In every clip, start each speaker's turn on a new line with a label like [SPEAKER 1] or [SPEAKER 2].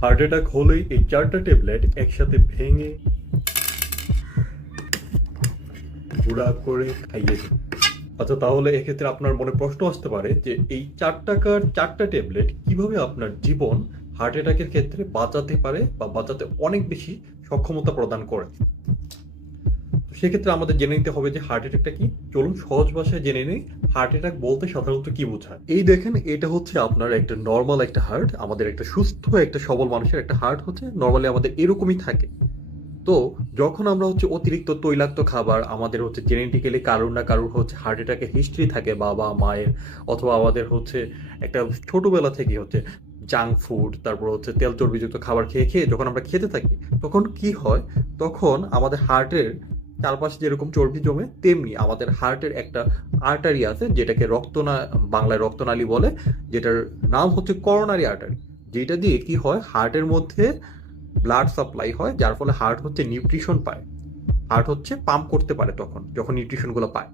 [SPEAKER 1] Heart attack হলেই এই চারটা ট্যাবলেট একসাথে ভেঙে গুঁড়া করে খাইয়ে দিন আচ্ছা তাহলে এক্ষেত্রে আপনার মনে প্রশ্ন আসতে পারে যে এই চার টাকার চারটা ট্যাবলেট কীভাবে আপনার জীবন হার্ট অ্যাটাকের ক্ষেত্রে বাঁচাতে পারে বা বাঁচাতে অনেক বেশি সক্ষমতা প্রদান করে? সেক্ষেত্রে আমাদের জেনে নিতে হবে যে হার্ট অ্যাটাকটা কি? চলুন সহজ ভাষায় জেনে নিই হার্ট অ্যাটাক বলতে সাধারণত কি বোঝায়? এই দেখেন, এটা হচ্ছে আপনার একটা নর্মাল একটা হার্ট আমাদের একটা সুস্থ, একটা সবল মানুষের একটা হার্ট হচ্ছে নর্মালি আমাদের এরকমই থাকে। তো যখন আমরা হচ্ছে অতিরিক্ত তৈলাক্ত খাবার, আমাদের হচ্ছে জেনেটিক্যালি কারোর না কারোর হচ্ছে হার্ট অ্যাটাকের হিস্ট্রি থাকে, বাবা, মায়ের, অথবা আমাদের হচ্ছে একটা ছোটোবেলা থেকে হচ্ছে জাঙ্ক ফুড তারপর হচ্ছে তেল চর্বিযুক্ত খাবার খেয়ে খেয়ে যখন আমরা খেতে থাকি, তখন কি হয়? তখন আমাদের হার্টের চারপাশে যেরকম চর্বি জমে, তেমনি আমাদের হার্টের একটা আর্টারি আছে, যেটাকে রক্তনা, বাংলায় রক্তনালী বলে, যেটার নাম হচ্ছে করোনারি আর্টারি যেটা দিয়ে কি হয় হার্টের মধ্যে ব্লাড সাপ্লাই হয়, যার ফলে হার্ট হচ্ছে নিউট্রিশন পায়। হার্ট হচ্ছে পাম্প করতে পারে তখন, যখন নিউট্রিশনগুলো পায়।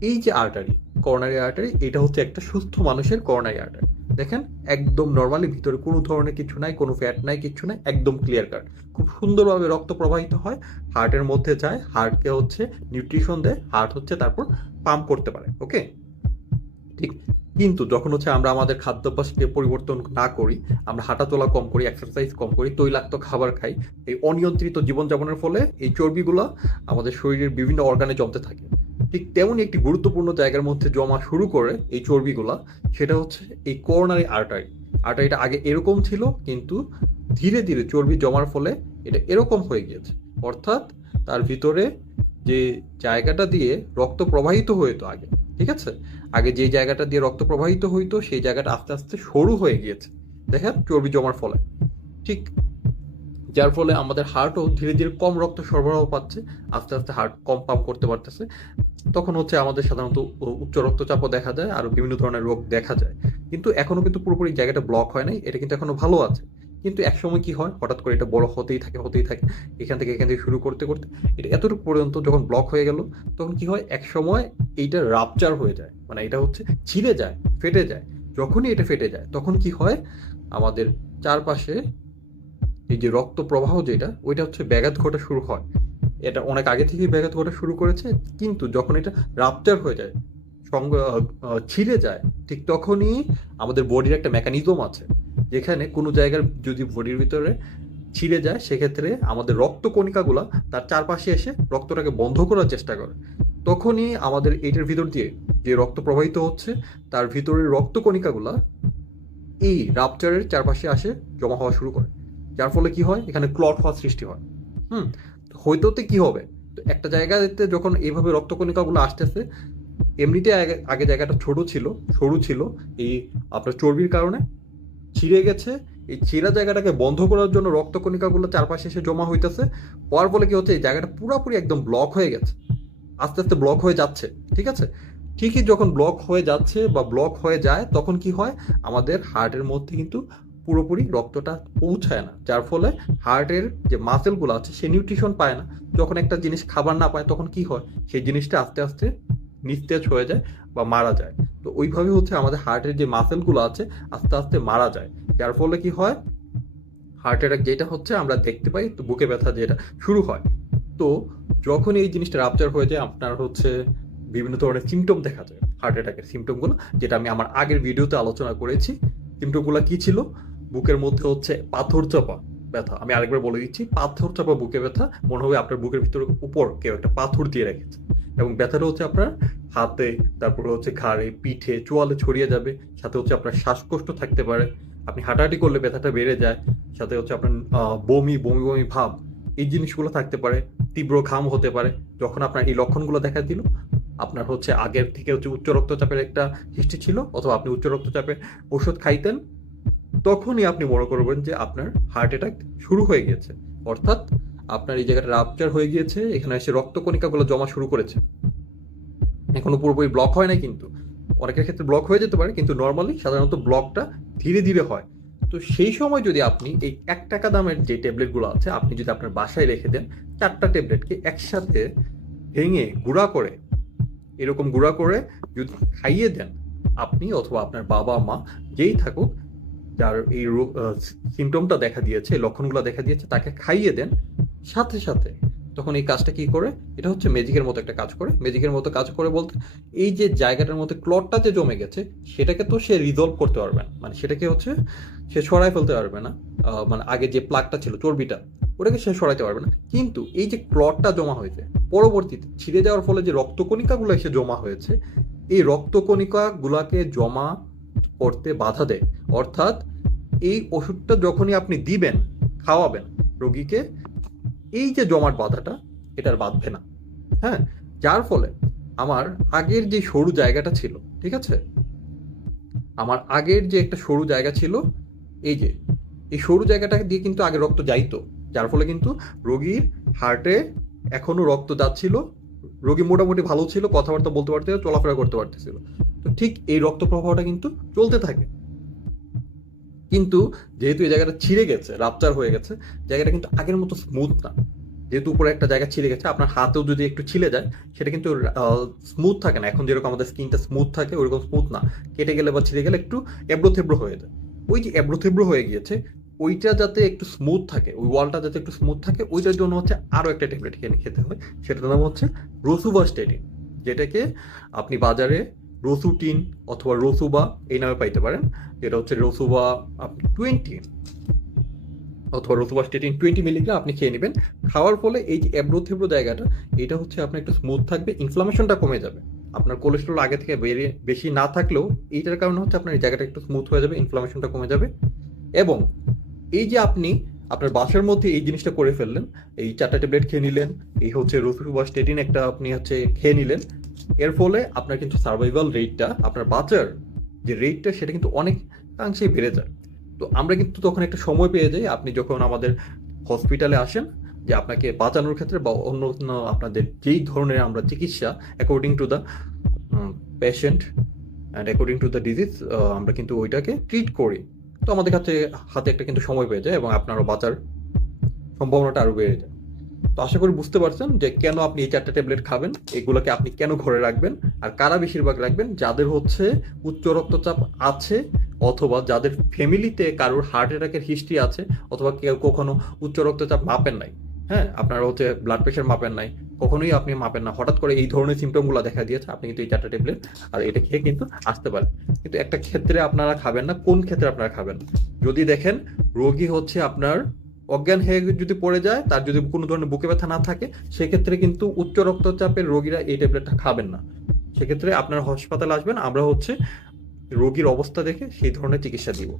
[SPEAKER 1] এই যে আর্টারি করোনারি আর্টারি এটা হচ্ছে একটা সুস্থ মানুষের করোনারি আর্টারি দেখেন, একদম নর্মালি ভিতরে কোনো ধরনের কিছু নাই, কোনো ফ্যাট নাই, কিছু নাই, একদম ক্লিয়ার কাট খুব সুন্দরভাবে রক্ত প্রবাহিত হয় হার্টের মধ্যে যায় হার্টকে হচ্ছে নিউট্রিশন দেয় হার্ট হচ্ছে তারপর পাম্প করতে পারে ওকে ঠিক, কিন্তু যখন হচ্ছে আমরা আমাদের খাদ্যাভ্যাসকে পরিবর্তন না করি, আমরা হাঁটাচলা কম করি এক্সারসাইজ কম করি, তৈলাক্ত খাবার খাই, এই অনিয়ন্ত্রিত জীবনযাপনের ফলে এই চর্বিগুলো আমাদের শরীরের বিভিন্ন অর্গানে জমতে থাকে। ঠিক তেমনই একটি গুরুত্বপূর্ণ জায়গার মধ্যে জমা শুরু করে এই চর্বিগুলা, সেটা হচ্ছে এই করোনারি আর্টারি আর্টারিটা আগে এরকম ছিল, কিন্তু ধীরে ধীরে চর্বি জমার ফলে এটা এরকম হয়ে গিয়েছে। অর্থাৎ তার ভিতরে যে জায়গাটা দিয়ে রক্ত প্রবাহিত হইতো আগে, ঠিক আছে? আগে যে জায়গাটা দিয়ে রক্ত প্রবাহিত হইতো, সেই জায়গাটা আস্তে আস্তে সরু হয়ে গিয়েছে। দেখেন, চর্বি জমার ফলে। ঠিক যার ফলে আমাদের হার্টও ধীরে ধীরে কম রক্ত সরবরাহ পাচ্ছে, আস্তে আস্তে হার্ট কম পাম্প করতে পারতেছে। তখন হচ্ছে আমাদের সাধারণত উচ্চ রক্তচাপও দেখা যায় আর বিভিন্ন ধরনের রোগ দেখা যায়। কিন্তু এখনও কিন্তু পুরোপুরি জায়গাটা ব্লক হয় নাই, এটা কিন্তু এখনও ভালো আছে। কিন্তু একসময় কি হয়, হঠাৎ করে এটা বড় হতেই থাকে হতেই থাকে, এখান থেকে এখান থেকে শুরু করতে করতে, এটা এতটুকু পর্যন্ত যখন ব্লক হয়ে গেল, তখন কি হয় এক সময় এইটা রাপচার হয়ে যায়। মানে এটা হচ্ছে ছিঁড়ে যায়, ফেটে যায়। যখনই এটা ফেটে যায়, তখন কি হয়, আমাদের চারপাশে এই যে রক্ত প্রবাহ যেটা, ওইটা হচ্ছে ব্যাঘাত ঘটা শুরু হয়। এটা অনেক আগে থেকেই ব্যাঘাত ঘটা শুরু করেছে, কিন্তু যখন এটা রাপচার হয়ে যায়, সঙ্গ ছিঁড়ে যায়, ঠিক তখনই আমাদের বডির একটা মেকানিজম আছে, যেখানে কোনো জায়গার যদি বডির ভিতরে ছিঁড়ে যায়, সেক্ষেত্রে আমাদের রক্ত কণিকাগুলা তার চারপাশে এসে রক্তটাকে বন্ধ করার চেষ্টা করে। তখনই আমাদের এইটার ভিতর দিয়ে যে রক্ত প্রবাহিত হচ্ছে, তার ভিতরের রক্ত কণিকাগুলা এই রাপচারের চারপাশে আসে, জমা হওয়া শুরু করে। যার ফলে কি হয়? এখানে ক্লট হওয়ার সৃষ্টি হয়। হুম? হইতেতে কি হবে? একটা জায়গাতে যখন এইভাবে রক্তকণিকাগুলো আসতেছে, এমনিতে আগে জায়গাটা ছোট ছিল, সরু ছিল। এই আপনার চর্বির কারণে ছিঁড়ে গেছে। এই ছিঁড়া জায়গাটাকে বন্ধ করার জন্য রক্তকণিকাগুলো চারপাশে এসে জমা হইতেছে। হওয়ার ফলে কি হচ্ছে? এই জায়গাটা পুরোপুরি একদম ব্লক হয়ে গেছে। আস্তে আস্তে ব্লক হয়ে যাচ্ছে। ঠিক আছে? ঠিকই যখন ব্লক হয়ে যাচ্ছে বা ব্লক হয়ে যায়, তখন কি হয়? আমাদের হার্টের মধ্যে কিন্তু পুরোপুরি রক্তটা পৌঁছায় না, যার ফলে হার্টের যে মাসেলগুলো আছে, সে নিউট্রিশন পায় না। যখন একটা জিনিস খাবার না পায়, তখন কি হয়? সেই জিনিসটা আস্তে আস্তে নিস্তেজ হয়ে যায় বা মারা যায়। তো ওইভাবে হচ্ছে আমাদের হার্টের যে মাসেলগুলো আছে, আস্তে আস্তে মারা যায়। যার ফলে কি হয়? হার্ট অ্যাটাক যেটা হচ্ছে, আমরা দেখতে পাই, তো বুকে ব্যথা যেটা শুরু হয়। তো যখন এই জিনিসটা রাপচার হয়ে যায়, আপনার হচ্ছে বিভিন্ন ধরনের সিমটম দেখা যায়। হার্ট অ্যাটাকের সিমটমগুলো যেটা আমি আমার আগের ভিডিওতে আলোচনা করেছি। সিমটমগুলো কি ছিল? বুকের মধ্যে হচ্ছে পাথর চাপা ব্যথা। আমি আরেকবার বলে দিচ্ছি, পাথর চাপা বুকে ব্যথা, মনে হবে আপনার বুকের ভিতরে উপর কেউ একটা পাথর দিয়ে রেখেছে। এবং ব্যথাটা হচ্ছে আপনার হাতে, তারপরে হচ্ছে ঘাড়ে, পিঠে, চোয়ালে ছড়িয়ে যাবে, সাথে হচ্ছে আপনার শ্বাসকষ্ট থাকতে পারে। আপনি হাঁটাহাঁটি করলে ব্যথাটা বেড়ে যায়, সাথে হচ্ছে আপনার বমি বমি বমি ভাব, এই জিনিসগুলো থাকতে পারে, তীব্র ঘাম হতে পারে। যখন আপনার এই লক্ষণগুলো দেখা দিল, আপনার হচ্ছে আগের থেকে হচ্ছে উচ্চ রক্তচাপের একটা হিস্ট্রি ছিল, অথবা আপনি উচ্চ রক্তচাপের ওষুধ খাইতেন তখনই আপনি মনে করবেন যে আপনার হার্ট অ্যাটাক শুরু হয়ে গিয়েছে। অর্থাৎ আপনার এই জায়গাটা রাপচার হয়ে গিয়েছে, এখানে এসে রক্তকণিকাগুলো জমা শুরু করেছে। এখনও পুরোপুরি ব্লক হয় না কিন্তু। অনেকের ক্ষেত্রে ব্লক হয়ে যেতে পারে, কিন্তু নর্মালি সাধারণত ব্লকটা ধীরে ধীরে হয়। তো সেই সময় যদি আপনি এই এক টাকা দামের যে ট্যাবলেটগুলো আছে, আপনি যদি আপনার বাসায় রেখে দেন, চারটা ট্যাবলেটকে একসাথে ভেঙে গুঁড়া করে, এরকম গুঁড়া করে যদি খাইয়ে দেন, আপনি অথবা আপনার বাবা মা যেই থাকুক যার এই রোগ সিমটমটা দেখা দিয়েছে লক্ষণগুলো দেখা দিয়েছে, তাকে খাইয়ে দেন সাথে সাথে। তখন এই কাজটা কি করে? এটা হচ্ছে ম্যাজিকের মতো একটা কাজ করে। ম্যাজিকের মতো কাজ করে বলতে, এই যে জায়গাটার মধ্যে ক্লটটা যে জমে গেছে, সেটাকে তো সে রিজলভ করতে পারবে না। মানে সেটাকে হচ্ছে সে সরাই ফেলতে পারবে না। মানে আগে যে প্লাগটা ছিল, চর্বিটা, ওটাকে সে সরাইতে পারবে না। কিন্তু এই যে ক্লটটা জমা হয়েছে, পরবর্তীতে ছিঁড়ে যাওয়ার ফলে যে রক্তকণিকাগুলো এসে জমা হয়েছে, এই রক্তকণিকাগুলাকে জমা করতে বাধা দেয়। অর্থাৎ এই ওষুধটা যখনই আপনি দিবেন, খাওয়াবেন রোগীকে, এই যে জমাট বাধাটা, এটার বাঁধবে না। হ্যাঁ? যার ফলে আমার আগের যে সরু জায়গাটা ছিল, ঠিক আছে? আমার আগের যে একটা সরু জায়গা ছিল, এই যে, এই সরু জায়গাটা দিয়ে কিন্তু আগে রক্ত যাইতো। যার ফলে কিন্তু রোগীর হার্টে এখনও রক্ত যাচ্ছিল, রোগী মোটামুটি ভালো ছিল, কথাবার্তা বলতে পারতেছিল, চলাফেরা করতে পারতেছিল। তো ঠিক এই রক্ত প্রবাহটা কিন্তু চলতে থাকে। কিন্তু যেহেতু এই জায়গাটা ছিঁড়ে গেছে রাপচার হয়ে গেছে, জায়গাটা কিন্তু আগের মতো স্মুথ না। যেহেতু উপরে একটা জায়গা ছিঁড়ে গেছে, আপনার হাতেও যদি একটু ছিলে যায়, সেটা কিন্তু স্মুথ থাকে না। এখন যেরকম আমাদের স্কিনটা স্মুথ থাকে, ওরকম স্মুথ না। কেটে গেলে বা ছিঁড়ে গেলে একটু এবড়ো হয়ে যায়। ওই যে এবড়ো হয়ে গিয়েছে, ওইটা যাতে একটু স্মুথ থাকে, ওই ওয়ালটা যাতে একটু স্মুথ থাকে, ওইটার জন্য হচ্ছে আরও একটা ট্যাবলেট খেতে হয়। সেটার নাম হচ্ছে রসুভাস্টেটিন, যেটাকে আপনি বাজারে রসুটিন অথবা রসুবা এই নামে পাইতে পারেন, যেটা হচ্ছে রসুবা টোয়েন্টি অথবা রসুবাস্টেটিন টোয়েন্টি মিলিগ্রাম আপনি খেয়ে নেবেন। খাওয়ার ফলে এই যে এবড়ো থেবড়ো জায়গাটা, এটা হচ্ছে আপনার একটু স্মুথ থাকবে ইনফ্লামেশনটা কমে যাবে। আপনার কোলেস্ট্রল আগে থেকে বেরিয়ে বেশি না থাকলেও এইটার কারণে হচ্ছে আপনার এই জায়গাটা একটু স্মুথ হয়ে যাবে ইনফ্লামেশনটা কমে যাবে। এবং এই যে আপনি আপনার বাসার মধ্যে এই জিনিসটা করে ফেললেন, এই চারটা ট্যাবলেট খেয়ে নিলেন, এই হচ্ছে রসুবাস্টেটিন একটা আপনি হচ্ছে খেয়ে নিলেন এর ফলে আপনার কিন্তু সার্ভাইভাল রেটটা আপনার বাঁচার যে রেটটা সেটা কিন্তু অনেকাংশেই বেড়ে যায়। তো আমরা কিন্তু তখন একটা সময় পেয়ে যাই, আপনি যখন আমাদের হসপিটালে আসেন, যে আপনাকে বাঁচানোর ক্ষেত্রে বা অন্য অন্য আপনাদের যেই ধরনের আমরা চিকিৎসা according to the patient and according to the disease আমরা কিন্তু ওইটাকে ট্রিট করি। তো আমাদের কাছে হাতে একটা কিন্তু সময় পেয়ে যায় এবং আপনারও বাঁচার সম্ভাবনাটা আরও বেড়ে যায়। তো আশা করি বুঝতে পারছেন যে কেন আপনি এই চারটা ট্যাবলেট খাবেন, এগুলোকে আপনি কেন ঘরে রাখবেন, আর কারা বেশিরভাগ রাখবেন, যাদের হচ্ছে উচ্চ রক্তচাপ আছে অথবা যাদের ফ্যামিলিতে কারোর হার্ট অ্যাটাকের হিস্ট্রি আছে অথবা কেউ কখনো উচ্চ রক্তচাপ মাপেন নাই হ্যাঁ? আপনার হচ্ছে ব্লাড প্রেশার মাপেন নাই, কখনোই আপনি মাপেন না। হঠাৎ করে এই ধরনের সিমটমগুলো দেখা দিয়েছে, আপনি কিন্তু এই চারটা ট্যাবলেট আর এটা খেয়ে কিন্তু আসতে পারেন। কিন্তু একটা ক্ষেত্রে আপনারা খাবেন না, কোন ক্ষেত্রে আপনারা খাবেন? যদি দেখেন রোগী হচ্ছে আপনার অজ্ঞান হয়ে যদি পড়ে যায়, তার যদি কোনো ধরনের বুকে ব্যথা না থাকে, সেক্ষেত্রে কিন্তু উচ্চ রক্তচাপের রোগীরা এই ট্যাবলেটটা খাবেন না। সেক্ষেত্রে আপনার হাসপাতালে আসবেন, আমরা হচ্ছে রোগীর অবস্থা দেখে সেই ধরনের চিকিৎসা দিব।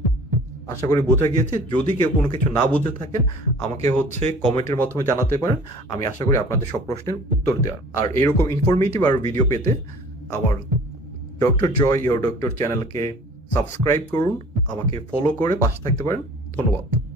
[SPEAKER 1] আশা করি বোঝা গিয়েছে। যদি কেউ কোনো কিছু না বুঝে থাকেন, আমাকে হচ্ছে কমেন্টের মাধ্যমে জানাতে পারেন। আমি আশা করি আপনাদের সব প্রশ্নের উত্তর দেওয়ার। আর এরকম ইনফরমেটিভ আর ভিডিও পেতে আমার ডক্টর জয় ইয়োর ডক্টর চ্যানেলকে সাবস্ক্রাইব করুন। আমাকে ফলো করে পাশে থাকতে পারেন। ধন্যবাদ।